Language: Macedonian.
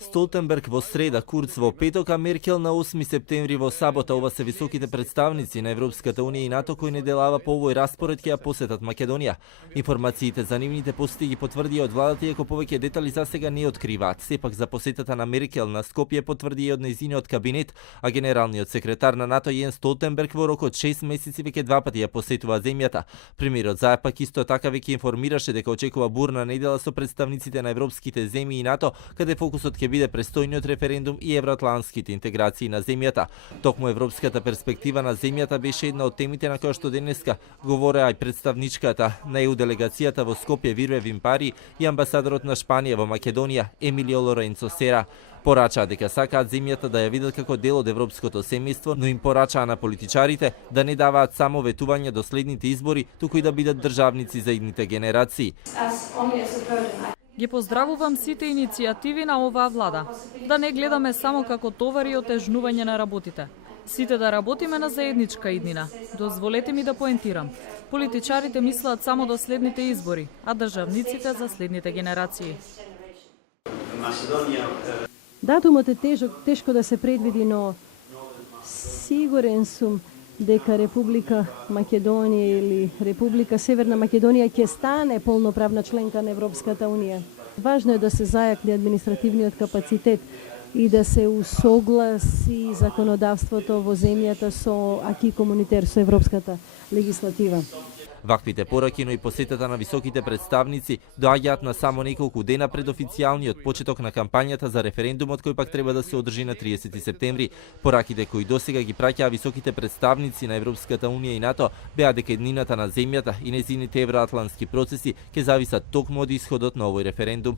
Столтенберг во среда, Курц во петок, а Меркел на 8 септември во сабота. Ова се високите представници на Европската унија и НАТО кои неделава по овој распоред ќе ја посетат Македонија. Информациите за нивните посети ги потврдија од владата, иако повеќе детали за сега не откриваат. Сепак за посетата на Меркел на Скопје потврди и од нејзиниот кабинет, а генералниот секретар на НАТО Јенс Столтенберг во рок од 6 месеци веќе 2 пати ја посетува земјата. Премиерот Заев пак исто така веќе информираше дека очекува бурна недела со представниците на европските земји и НАТО, каде фокусот ќе биде престојниот референдум и евроатлантските интеграции на земјата. Токму европската перспектива на земјата беше една од темите на која што денеска говореа и представничката на ЕУ делегацијата во Скопје Вирве Вимпари и амбасадорот на Шпанија во Македонија Емилио Лоренцо Сера. Порачаа дека сакаат земјата да ја видат како дел од европското семејство, но им порачаа на политичарите да не даваат само ветување до следните избори, туку и да бидат државници за идните генерации. Ги поздравувам сите иницијативи на оваа влада. Да не гледаме само како товари и отежнување на работите. Сите да работиме на заедничка иднина. Дозволете ми да поентирам. Политичарите мислат само до следните избори, а државниците за следните генерации. Датумот е тешко да се предвиди, но сигурен сум дека Република Македонија или Република Северна Македонија ќе стане полноправна членка на Европската унија. Важно е да се зајакне административниот капацитет и да се усогласи законодавството во земјата со аки комунитер, со европската легислатива. Ваквите пораки, но и посетата на високите представници доаѓаат на само неколку дена пред официјалниот почеток на кампањата за референдумот кој пак треба да се одржи на 30 септември. Пораките кои досега ги праќаа високите представници на Европската унија и НАТО беа дека еднината на земјата и нејзините евроатлантски процеси ќе зависат токму од исходот на овој референдум.